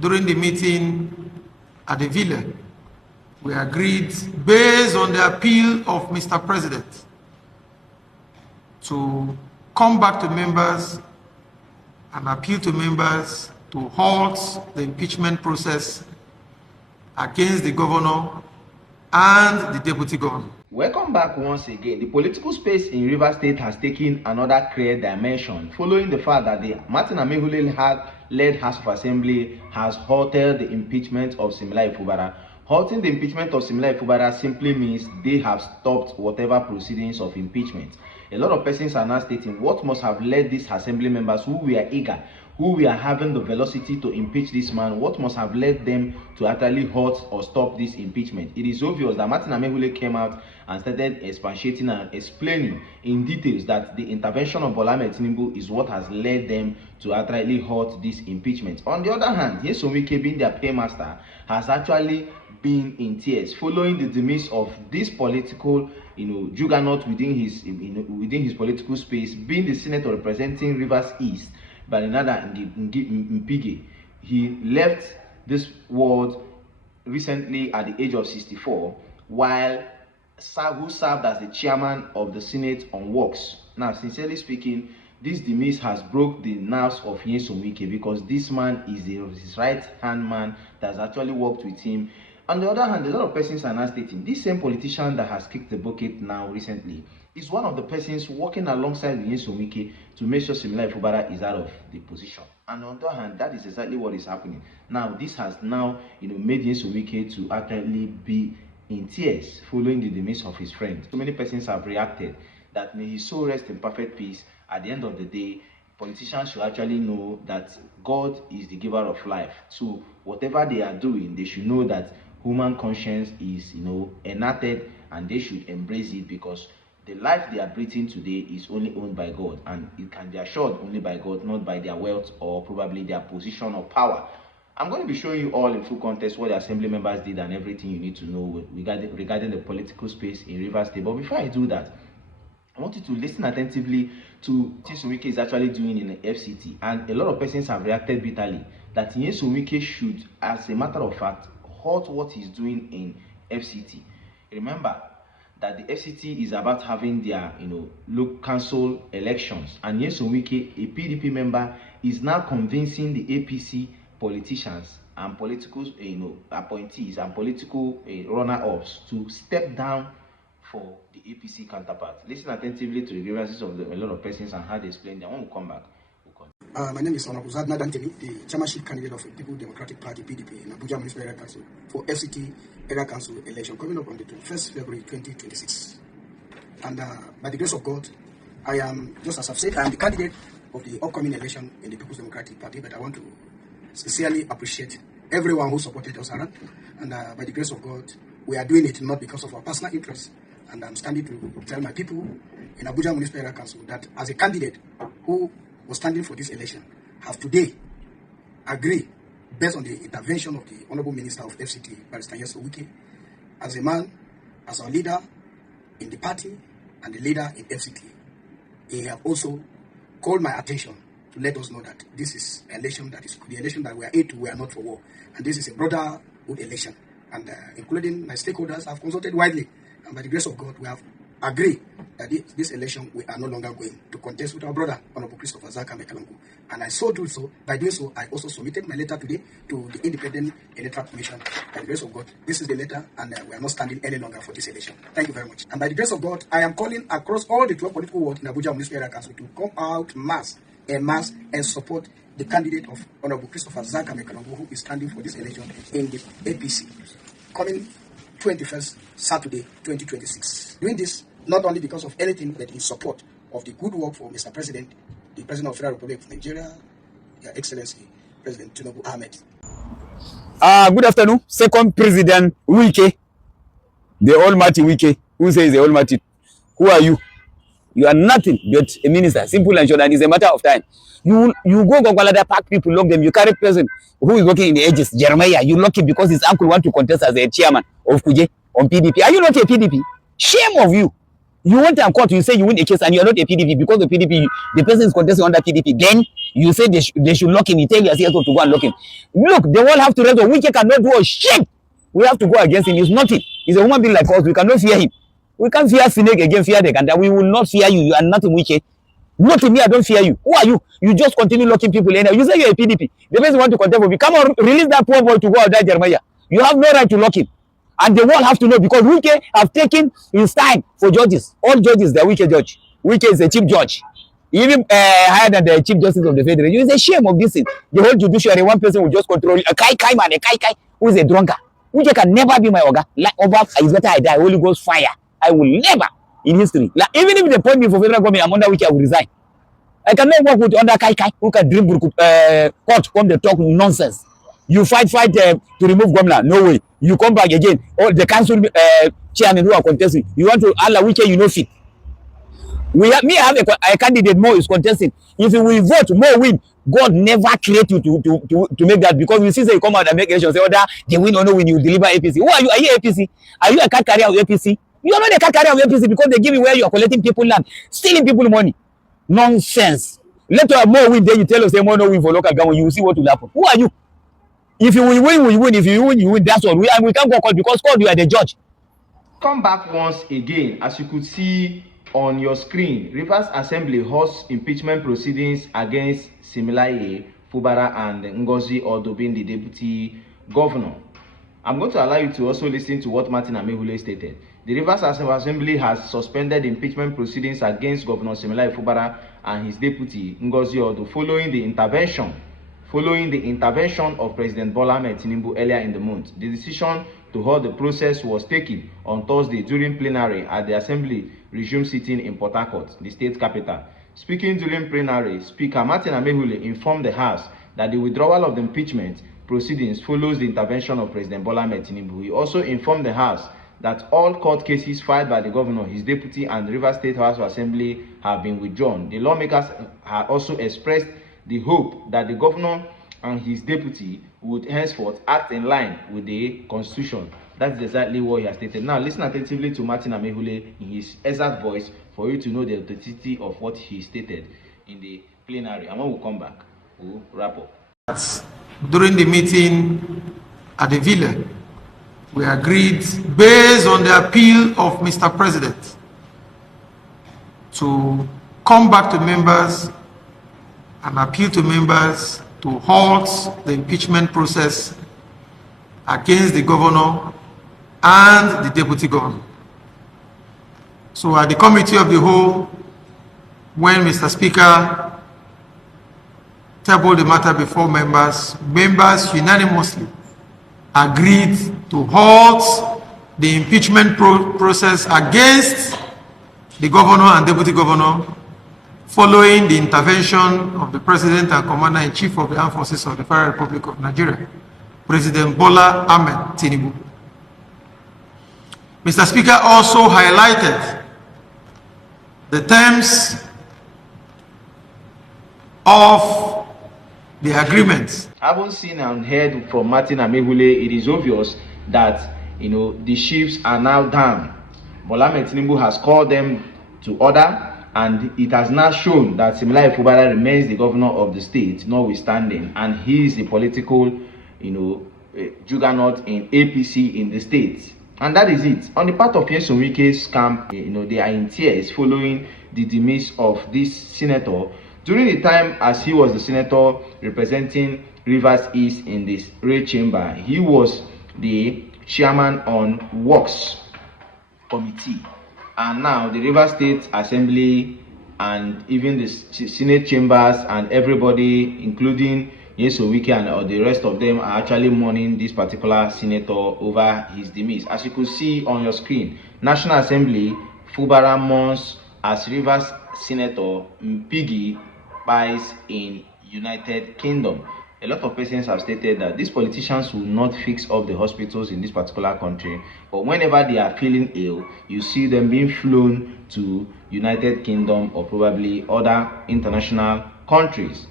during the meeting at the Villa, we agreed, based on the appeal of Mr. President, to come back to members and appeal to members to halt the impeachment process against the governor and the deputy governor. Welcome back once again. The political space in Rivers State has taken another clear dimension following the fact that the Martin Amehule-led House of Assembly has halted the impeachment of Similaye Fubara. Halting the impeachment of Similaye Fubara simply means they have stopped whatever proceedings of impeachment. A lot of persons are now stating what must have led these assembly members who were eager, who were having the velocity to impeach this man, what must have led them to actually halt or stop this impeachment. It is obvious that Martin Amehule came out and started expatiating and explaining in details that the intervention of Bola Ahmed Tinubu is what has led them to actually halt this impeachment. On the other hand, Nyesom Wike, being their paymaster, has actually been in tears following the demise of this political juggernaut within his political space, being the senator representing Rivers East, Sen Mpigi. He left this world recently at the age of 64, while who served as the chairman of the Senate on Works. Now, sincerely speaking, this demise has broke the nerves of Nyesom Wike, because this man is his right-hand man that has actually worked with him. On the other hand, a lot of persons are now stating this same politician that has kicked the bucket now recently is one of the persons working alongside Nyesom Wike to make sure Similaye Fubara is out of the position. And on the other hand, that is exactly what is happening. Now, this has now made Nyesom Wike to actually be in tears following the demise of his friend. So many persons have reacted that may his soul rest in perfect peace. At the end of the day, politicians should actually know that God is the giver of life. So whatever they are doing, they should know that human conscience is enacted, and they should embrace it, because the life they are breathing today is only owned by God, and it can be assured only by God, not by their wealth or probably their position of power. I'm going to be showing you all in full context what the assembly members did and everything you need to know regarding the political space in Rivers State. But before I do that, I want you to listen attentively to what Nyesom Wike is actually doing in the FCT. And a lot of persons have reacted bitterly that Nyesom Wike should, as a matter of fact, halt what he's doing in FCT. Remember that the FCT is about having their local council elections, and Nyesom Wike, a PDP member, is now convincing the APC politicians and political appointees and political runner-ups to step down for the APC counterpart. Listen attentively to the grievances of a lot of persons and how they explain them. When we come back, my name is Honorable Zadna Dantemi, the chairmanship candidate of the People Democratic Party (PDP) in Abuja Municipal Area Council for FCT Area Council election coming up on the 21st February 2026. And by the grace of God, I am, just as I've said, I am the candidate of the upcoming election in the People's Democratic Party. But I want to sincerely appreciate everyone who supported us around. And by the grace of God, we are doing it not because of our personal interests. And I'm standing to tell my people in Abuja Municipal Area Council that as a candidate who was standing for this election, have today agreed, based on the intervention of the Honorable Minister of FCT, Barrister Nyesom Wike, as a man, as our leader in the party and the leader in FCT. He have also called my attention to let us know that this is an election that is the election that we are into. We are not for war, and this is a brotherhood election. And including my stakeholders, have consulted widely, and by the grace of God, we have agreed that this election we are no longer going to contest with our brother, Honorable Christopher Zaka Mekalangu. And I so do so. By doing so, I also submitted my letter today to the Independent Electoral Commission. By the grace of God, this is the letter, and we are not standing any longer for this election. Thank you very much. And by the grace of God, I am calling across all the 12 political wards in Abuja Municipal Area Council to come out en masse, and support the candidate of Honorable Christopher Zaka Mekalangu, who is standing for this election in the APC, coming 21st Saturday, 2026. Doing this not only because of anything, but in support of the good work for Mr. President, the President of the Federal Republic of Nigeria, Your Excellency, President Tinubu Ahmed. Good afternoon, Second President Wike, the Almighty Wike. Who says the Almighty? Who are you? You are nothing but a minister, simple and short, and it's a matter of time. You go Gogolada Park, people lock them. You carry person who is working in the edges, Jeremiah. You lock him because his uncle want to contest as a chairman of Kuje on PDP. Are you not a PDP? Shame of you. You went to court, you say you win a case and you are not a PDP because the PDP, the person is contesting under PDP. Then you say they should lock him. You tell your CSO to go and lock him. Look, they all have to rest. WIKE cannot do a shit. We have to go against him. He's nothing. He's a human being like us. We cannot fear him. We can't fear snake again, fear the Ganda. We will not fear you. You are nothing, WIKE. Nothing me, I don't fear you. Who are you? You just continue locking people in. You say you're a PDP. The person want to contest with me. Come on, release that poor boy to go out there, Jeremiah. You have no right to lock him. And the world have to know because WIKE have taken his time for judges. All judges, they're WIKE judge. WIKE is a chief judge. Even higher than the chief justice of the federation. It's a shame of this thing. The whole judiciary, one person will just control a kai man, a kai who is a drunkard. WIKE can never be my Oga. Like Oba, is better I die. Holy Ghost fire. I will never in history. Like even if they point me for federal government, I'm under WIKE, I will resign. I cannot work with under kai who can drink court, come to talk nonsense. You fight to remove governor. No way. You come back again. All the council chairman who are contesting. You want to Allah WIKE, you know fit. I have a candidate more is contesting. If you will vote, more win. God never create you to make that because you see say you come out and make election say other they win or no win, you deliver APC. Who are you? Are you APC? Are you a card carrier of APC? You are not a card carrier of APC because they give you where you are collecting people land, stealing people money. Nonsense. Let us more win, then you tell us say more no win for local government. You will see what will happen. Who are you? If you will win, we win. If you win, you win. That's all. We can't go court because court you are the judge. Come back once again. As you could see on your screen, Rivers Assembly hosts impeachment proceedings against Similaye, Fubara, and Ngozi Odo being the deputy governor. I'm going to allow you to also listen to what Martin Amehule stated. The Rivers Assembly has suspended impeachment proceedings against Governor Similaye Fubara and his deputy Ngozi Odo following the intervention of President Bola Ahmed Tinubu earlier in the month. The decision to hold the process was taken on Thursday during plenary at the Assembly resumed sitting in Port Harcourt, the state capital. Speaking during plenary, Speaker Martin Amehule informed the House that the withdrawal of the impeachment proceedings follows the intervention of President Bola Ahmed Tinubu. He also informed the House that all court cases filed by the governor, his deputy, and the Rivers State House of Assembly have been withdrawn. The lawmakers have also expressed the hope that the governor and his deputy would henceforth act in line with the constitution. That's exactly what he has stated. Now, listen attentively to Martin Amehule in his exact voice for you to know the authenticity of what he stated in the plenary. And when we come back, we'll wrap up. During the meeting at the Villa, we agreed, based on the appeal of Mr. President, to come back to members and appeal to members to halt the impeachment process against the governor and the deputy governor. So at the committee of the whole, when Mr. Speaker tabled the matter before members unanimously agreed to halt the impeachment process against the governor and deputy governor following the intervention of the President and Commander-in-Chief of the Armed Forces of the Federal Republic of Nigeria, President Bola Ahmed Tinubu. Mr. Speaker also highlighted the terms of the agreements. Having seen and heard from Martin Amehule, it is obvious that the chiefs are now down. Bola Ahmed Tinubu has called them to order, and it has now shown that Similaye Fubara remains the governor of the state, notwithstanding, and he is the political, juggernaut in APC in the state. And that is it. On the part of Sen Mpigi's camp, they are in tears following the demise of this senator. During the time as he was the senator representing Rivers East in this Red Chamber, he was the chairman on Works Committee. And now the Rivers State Assembly and even the Senate chambers and everybody, including WIKE and the rest of them, are actually mourning this particular senator over his demise. As you could see on your screen, National Assembly, Fubara mourns as Rivers Senator Mpigi buys in United Kingdom. A lot of persons have stated that these politicians will not fix up the hospitals in this particular country, but whenever they are feeling ill, you see them being flown to United Kingdom or probably other international countries.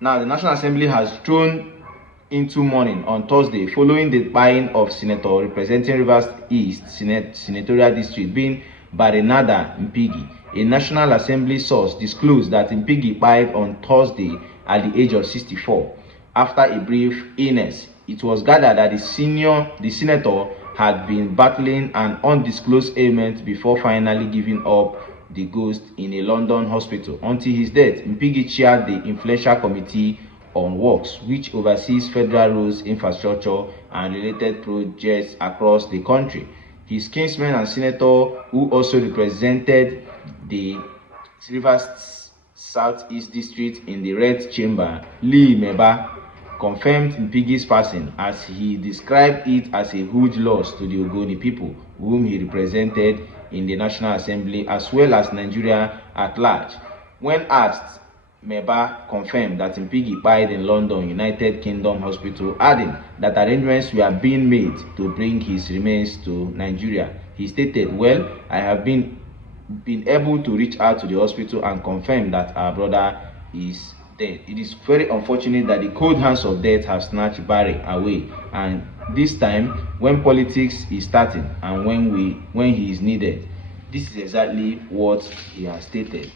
Now, the National Assembly has thrown into mourning on Thursday following the buying of Senator representing Rivers East Senatorial District being Barenada Mpigi. A National Assembly source disclosed that Mpigi died on Thursday at the age of 64 after a brief illness. It was gathered that the senator had been battling an undisclosed ailment before finally giving up the ghost in a London hospital. Until his death, Mpigi chaired the Influential Committee on Works, which oversees federal roads, infrastructure, and related projects across the country. His kinsman and senator, who also represented the Rivers Southeast District in the Red Chamber, Lee Meba, confirmed Mpigi's passing, as he described it as a huge loss to the Ogoni people, whom he represented in the National Assembly, as well as Nigeria at large. When asked, Meba confirmed that Mpigi died in London, United Kingdom hospital, adding that arrangements were being made to bring his remains to Nigeria. He stated, "Well, I have been able to reach out to the hospital and confirm that our brother is dead. It is very unfortunate that the cold hands of death have snatched Barry away, and this time when politics is starting and when he is needed." This is exactly what he has stated.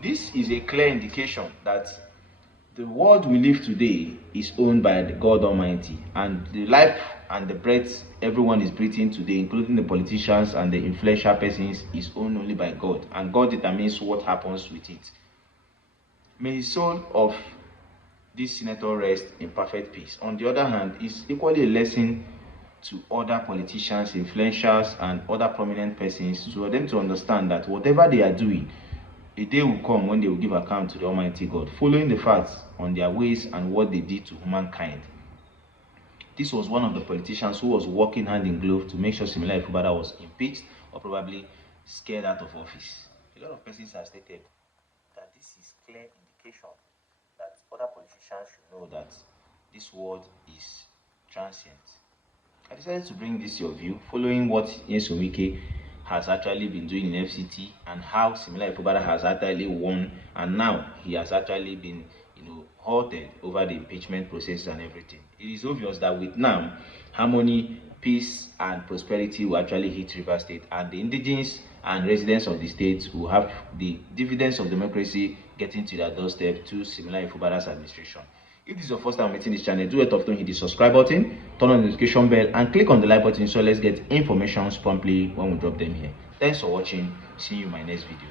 This is a clear indication that the world we live today is owned by the God Almighty, and the life and the breath everyone is breathing today, including the politicians and the influential persons, is owned only by God, and God determines what happens with it. May the soul of this senator rest in perfect peace. On the other hand, it's equally a lesson to other politicians, influentials, and other prominent persons, for them to understand that whatever they are doing, a day will come when they will give account to the Almighty God, following the facts on their ways and what they did to humankind. This was one of the politicians who was working hand in glove to make sure Fubara was impeached or probably scared out of office. A lot of persons have stated that this is clear indication that other politicians should know that this world is transient. I decided to bring this your view, following what Sen Mpigi has actually been doing in FCT, and how Fubara has actually won, and now he has actually been halted over the impeachment process and everything. It is obvious that with now, harmony, peace, and prosperity will actually hit Rivers State, and the indigenes and residents of the state will have the dividends of democracy getting to their doorstep through Fubara's administration. If this is your first time meeting this channel, do it often, hit the subscribe button, turn on the notification bell, and click on the like button so let's get informations promptly when we drop them here. Thanks for watching. See you in my next video.